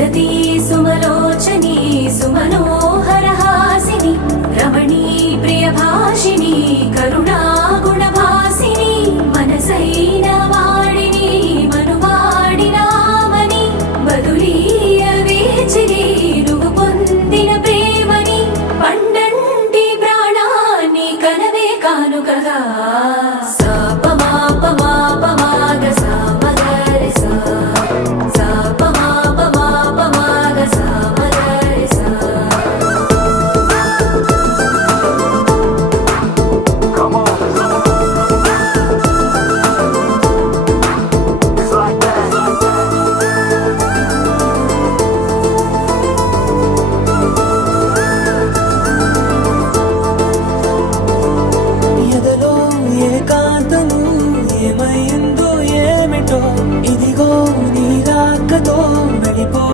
सुदती सुमलोचनी सुमनोहरहासिनी रमणी प्रियभाषिणी करुणा गुणभासिनी मनसैन वाडिनी मनुवाडिनामनि बदुलीय वेचिनी